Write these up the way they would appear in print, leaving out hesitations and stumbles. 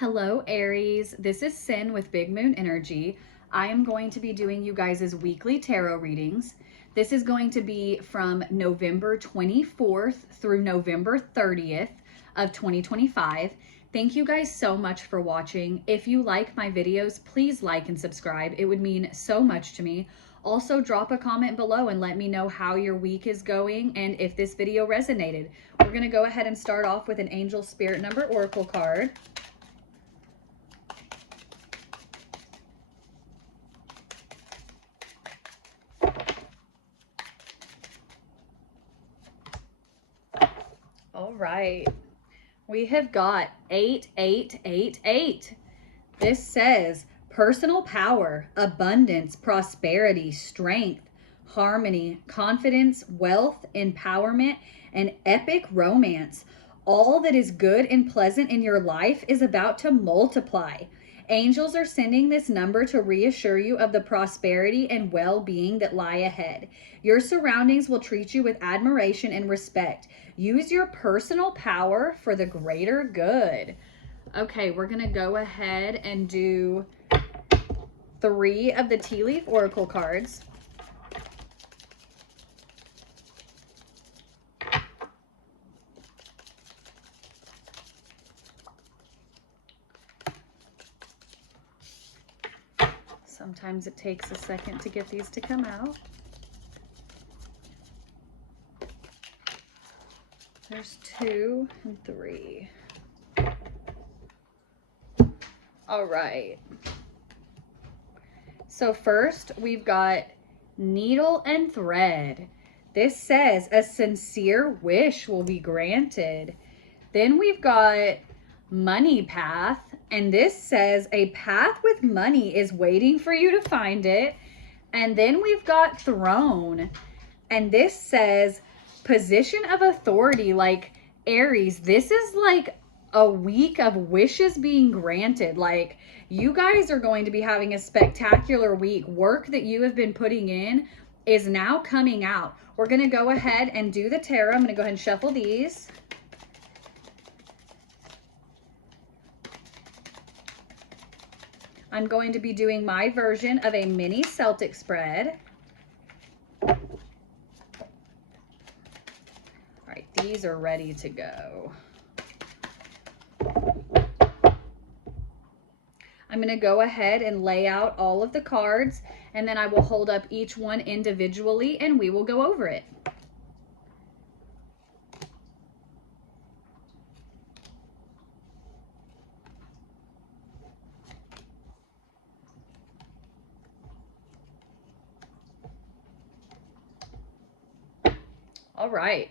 Hello, Aries. This is Sin with Big Moon Energy. I am going to be doing you guys' weekly tarot readings. This is going to be from November 24th through November 30th of 2025. Thank you guys so much for watching. If you like my videos, please like and subscribe. It would mean so much to me. Also, drop a comment below and let me know how your week is going and if this video resonated. We're going to go ahead and start off with an Angel Spirit Number Oracle card. All right, we have got 8888. This says personal power, abundance, prosperity, strength, harmony, confidence, wealth, empowerment, and epic romance. All that is good and pleasant in your life is about to multiply. Angels are sending this number to reassure you of the prosperity and well-being that lie ahead. Your surroundings will treat you with admiration and respect. Use your personal power for the greater good. Okay, we're going to go ahead and do 3 of the Tea Leaf Oracle cards. Sometimes it takes a second to get these to come out. There's 2 and 3. All right. So first we've got needle and thread. This says a sincere wish will be granted. Then we've got money path, and this says a path with money is waiting for you to find it. And then we've got throne, and this says position of authority. Like Aries, this is like a week of wishes being granted. Like you guys are going to be having a spectacular week. Work that you have been putting in is now coming out. We're going to go ahead and do the tarot. I'm going to go ahead and shuffle these. I'm going to be doing my version of a mini Celtic spread. All right, these are ready to go. I'm going to go ahead and lay out all of the cards, and then I will hold up each one individually and we will go over it. All right.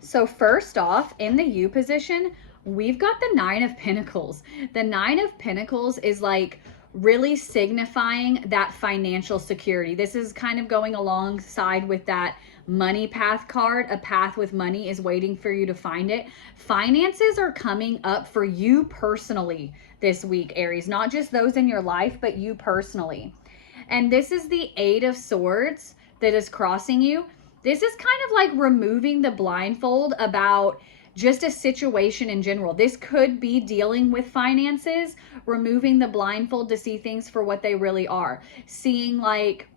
So first off, in the U position, we've got the 9 of Pentacles. The 9 of Pentacles is like really signifying that financial security. This is kind of going alongside with that money path card. A path with money is waiting for you to find it. Finances are coming up for you personally this week, Aries, not just those in your life, but you personally. And this is the 8 of Swords that is crossing you. This is kind of like removing the blindfold about just a situation in general. This could be dealing with finances, removing the blindfold to see things for what they really are. Seeing like,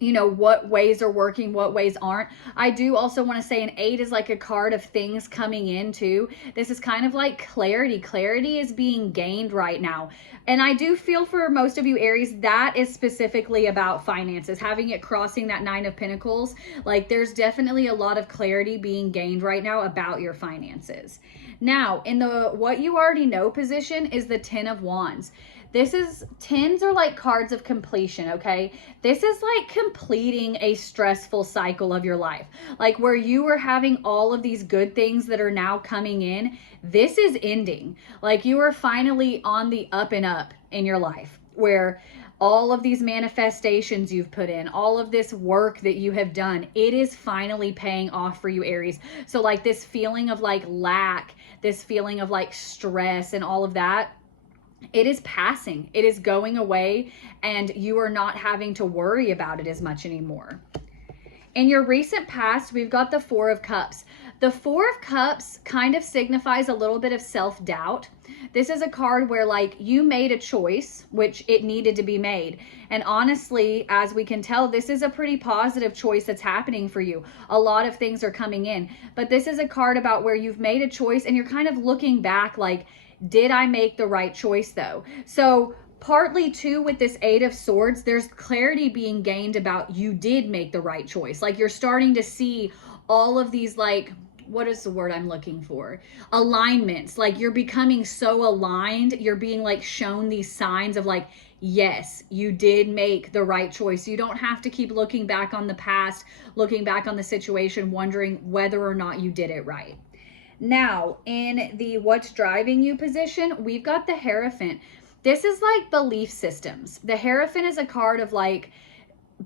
you know, what ways are working, what ways aren't. I do also want to say an 8 is like a card of things coming in too. This is kind of like clarity. Clarity is being gained right now. And I do feel for most of you Aries, that is specifically about finances, having it crossing that 9 of Pentacles. Like there's definitely a lot of clarity being gained right now about your finances. Now in the what you already know position is the 10 of Wands. This is, 10s are like cards of completion, okay? This is like completing a stressful cycle of your life. Like where you were having all of these good things that are now coming in, this is ending. Like you are finally on the up and up in your life where all of these manifestations you've put in, all of this work that you have done, it is finally paying off for you, Aries. So like this feeling of like lack, this feeling of like stress and all of that, it is passing. It is going away, and you are not having to worry about it as much anymore. In your recent past, we've got the 4 of Cups. The Four of Cups kind of signifies a little bit of self-doubt. This is a card where like you made a choice, which it needed to be made. And honestly, as we can tell, this is a pretty positive choice that's happening for you. A lot of things are coming in, but this is a card about where you've made a choice and you're kind of looking back like, did I make the right choice though? So partly too with this Eight of Swords, there's clarity being gained about you did make the right choice. Like you're starting to see all of these like, what is the word I'm looking for? Alignments. Like you're becoming so aligned. You're being like shown these signs of like, yes, you did make the right choice. You don't have to keep looking back on the past, looking back on the situation, wondering whether or not you did it right. Now, in the what's driving you position, we've got the Hierophant. This is like belief systems. The Hierophant is a card of like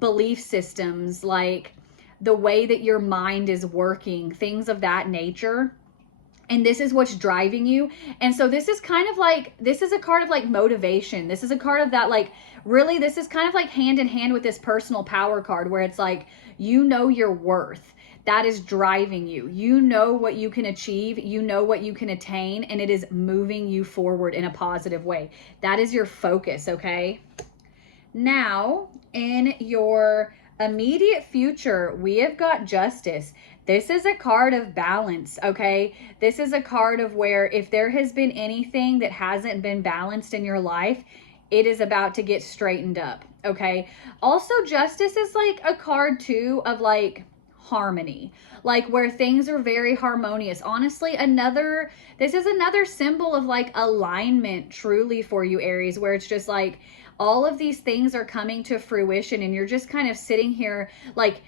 belief systems, like the way that your mind is working, things of that nature. And this is what's driving you. And so this is kind of like, this is a card of like motivation. This is a card of that, like, really, this is kind of like hand in hand with this personal power card where it's like, you know your worth. That is driving you. You know what you can achieve. You know what you can attain. And it is moving you forward in a positive way. That is your focus, okay? Now, in your immediate future, we have got Justice. This is a card of balance, okay? This is a card of where if there has been anything that hasn't been balanced in your life, it is about to get straightened up, okay? Also, Justice is like a card too of like harmony, like where things are very harmonious. Honestly, this is another symbol of like alignment truly for you, Aries, where it's just like all of these things are coming to fruition and you're just kind of sitting here like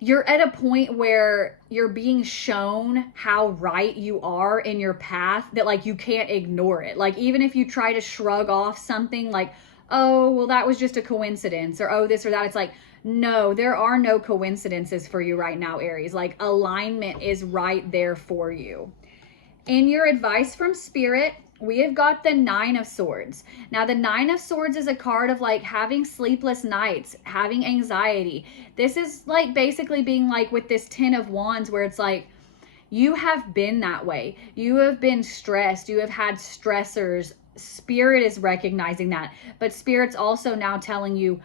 you're at a point where you're being shown how right you are in your path, that like you can't ignore it. Like even if you try to shrug off something like, oh, well, that was just a coincidence, or oh, this or that, it's like, no, there are no coincidences for you right now, Aries. Like alignment is right there for you. In your advice from Spirit, we have got the Nine of Swords. Now, the Nine of Swords is a card of like having sleepless nights, having anxiety. This is like basically being like with this Ten of Wands where it's like, you have been that way. You have been stressed. You have had stressors. Spirit is recognizing that. But Spirit's also now telling you,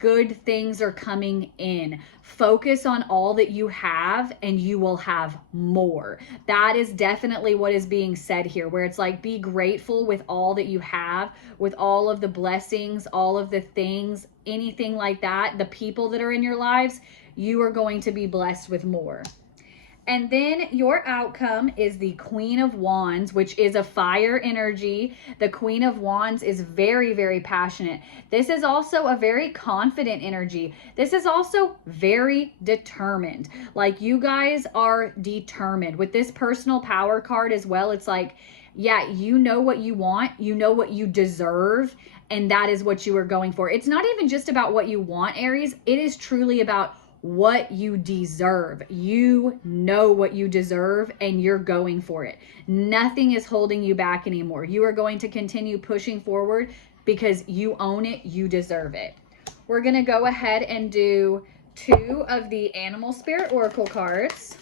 good things are coming in. Focus on all that you have and you will have more. That is definitely what is being said here, where it's like, be grateful with all that you have, with all of the blessings, all of the things, anything like that, the people that are in your lives, you are going to be blessed with more. And then your outcome is the Queen of Wands, which is a fire energy. The Queen of Wands is very, very passionate. This is also a very confident energy. This is also very determined. Like you guys are determined. With this personal power card as well, it's like, yeah, you know what you want. You know what you deserve. And that is what you are going for. It's not even just about what you want, Aries. It is truly about what you deserve. You know what you deserve and you're going for it. Nothing is holding you back anymore. You are going to continue pushing forward because you own it, you deserve it. We're going to go ahead and do 2 of the Animal Spirit Oracle cards.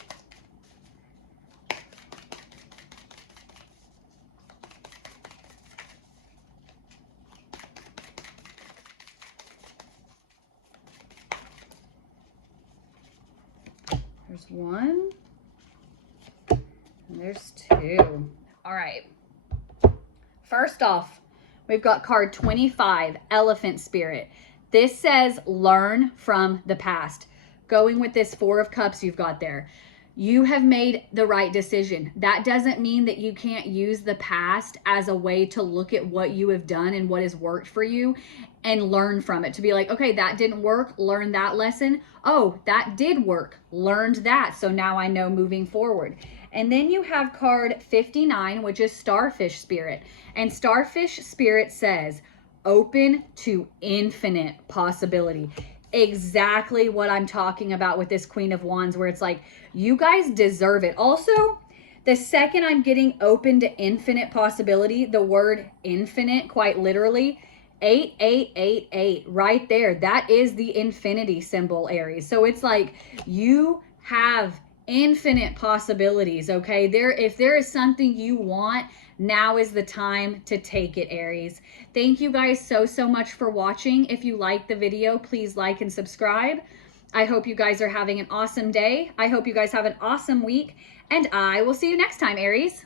There's 1, and there's 2. All right. First off, we've got card 25, Elephant Spirit. This says learn from the past. Going with this 4 of Cups you've got there. You have made the right decision. That doesn't mean that you can't use the past as a way to look at what you have done and what has worked for you and learn from it. To be like, okay, that didn't work, learn that lesson. Oh, that did work, learned that. So now I know moving forward. And then you have card 59, which is Starfish Spirit. And Starfish Spirit says, open to infinite possibility. Exactly what I'm talking about with this Queen of Wands, where it's like, you guys deserve it. Also, the second I'm getting open to infinite possibility, the word infinite, quite literally, 8888 right there. That is the infinity symbol, Aries. So it's like you have infinite possibilities, okay? If there is something you want, now is the time to take it, Aries. Thank you guys so much for watching. If you liked the video, please like and subscribe. I hope you guys are having an awesome day. I hope you guys have an awesome week, and I will see you next time, Aries.